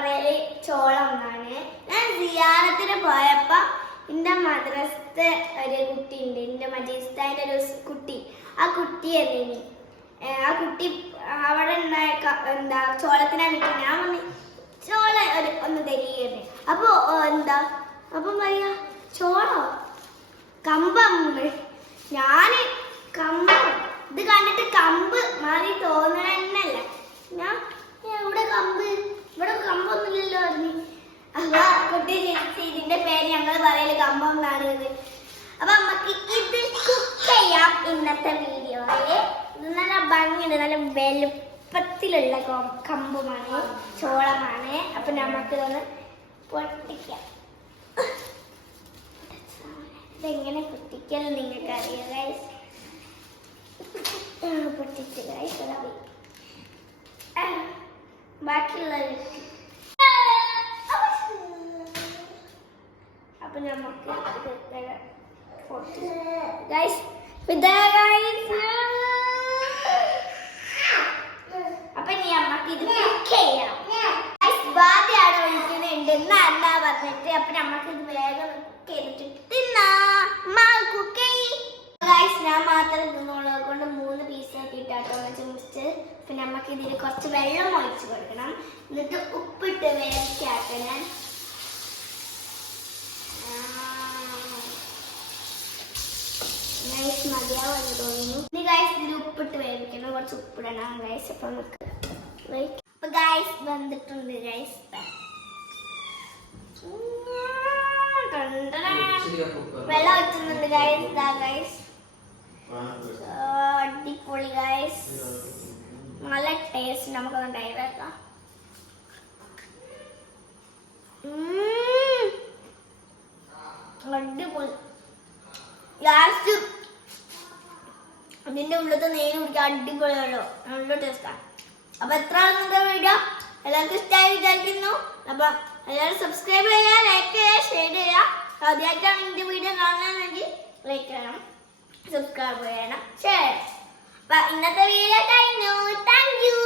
പറയല് ചോളം എന്നാണ്. ഞാൻ സിയാറത്തിന് പോയപ്പോ എന്റെ മദ്രസത്തെ ഒരു കുട്ടി ഉണ്ട്, എന്റെ മജീസ്താന്റെ ഒരു കുട്ടി. ആ കുട്ടി എന്തിനി ആ കുട്ടി അവിടെ ഉണ്ടായ ചോളത്തിനാ കിട്ടി. ഞാൻ പറഞ്ഞു ചോളം ഒന്ന് തരികയാണ്. അപ്പൊ അപ്പം പറയാ ചോളോ കമ്പം. ഞാന് കമ്പം ഇത് കണ്ടിട്ട് കമ്പ് മാറി തോന്നണല്ല. ഞാൻ ഇവിടെ കമ്പ്, ഇവിടെ കമ്പൊന്നുമില്ലല്ലോ പറഞ്ഞു. അപ്പൊ കുട്ടി ഇതിന്റെ പേര് ഞങ്ങൾ പറയല് കമ്പം എന്നാണ്. അപ്പൊ നമുക്ക് ഇത് കുക്ക് ചെയ്യാം ഇന്നത്തെ വീഡിയോയില്. ഇത് നല്ല ഭംഗിയുണ്ട്, നല്ല വലുപ്പത്തിലുള്ള കമ്പുമാണ്, ചോളമാണ്. അപ്പൊ നമുക്ക് ഇതൊന്ന് പൊട്ടിക്കാം. ഇതെങ്ങനെ പൊട്ടിക്കൽ നിങ്ങൾക്ക് അറിയാം ഗൈസ്. പൊട്ടിച്ച് ഗൈസ് ബാക്കിയുള്ള അപ്പൊ നമുക്ക് ഗൈസ് അപ്പൊ ഇനി നമുക്ക് ഇത് കുക്ക് ചെയ്യാം. ബാധ അവിടെ വിളിക്കുന്നുണ്ട് എന്നാ പറഞ്ഞിട്ട്. അപ്പൊ നമുക്ക് ഇത് വേഗം കുക്ക് ചെയ്തിട്ട് ഞാൻ മാത്രം തിന്നുള്ളത് കൊണ്ട് 3 പീസാക്കി ഇട്ടാട്ടോ മുറിച്ച്. പിന്നെ നമുക്ക് ഇതിൽ കുറച്ച് വെള്ളം ഒഴിച്ച് കൊടുക്കണം. എന്നിട്ട് ഉപ്പിട്ട് വേവിക്കാക്കണം. മതിയാവുമെന്ന് തോന്നുന്നു. ഇനി ഗൈസ് ഇതിൽ ഉപ്പിട്ട് വേവിക്കണം, കുറച്ച് ഉപ്പിടണം ഗൈസ്. അപ്പൊ നമുക്ക് അപ്പൊ ഗൈസ് വന്നിട്ടുണ്ട് ഗൈസ്. വെള്ളം ഒഴിക്കുന്നുണ്ട് ഗൈസ്. ഗൈസ് അടിപൊളി ഗൈസ്, നല്ല ടേസ്റ്റ്. നമുക്കൊന്ന് ട്രൈ വെക്കാം. അടിപൊളി. ലാസ്റ്റ് അതിന്റെ ഉള്ളത്തെ നെയ്യ് കുടിക്കാൻ അടിപൊളിയാണല്ലോ, നല്ല ടേസ്റ്റാണ്. അപ്പൊ എത്ര ആളുകളുടെ വീഡിയോ എല്ലാവർക്കും ഇഷ്ടമായി വിചാരിക്കുന്നു. അപ്പൊ എല്ലാവരും സബ്സ്ക്രൈബ് ചെയ്യുക, ലൈക്ക് ചെയ്യുക, ഷെയർ ചെയ്യുക. ആദ്യമായിട്ടാണ് എന്റെ വീഡിയോ കാണണമെങ്കിൽ ലൈക്ക് ചെയ്യണം, സബ്സ്ക്രൈബ് ചെയ്യണം, ഷെയർ ചെയ്യണം. അപ്പൊ ഇന്നത്തെ വീഡിയോ കഴിഞ്ഞു. Thank you.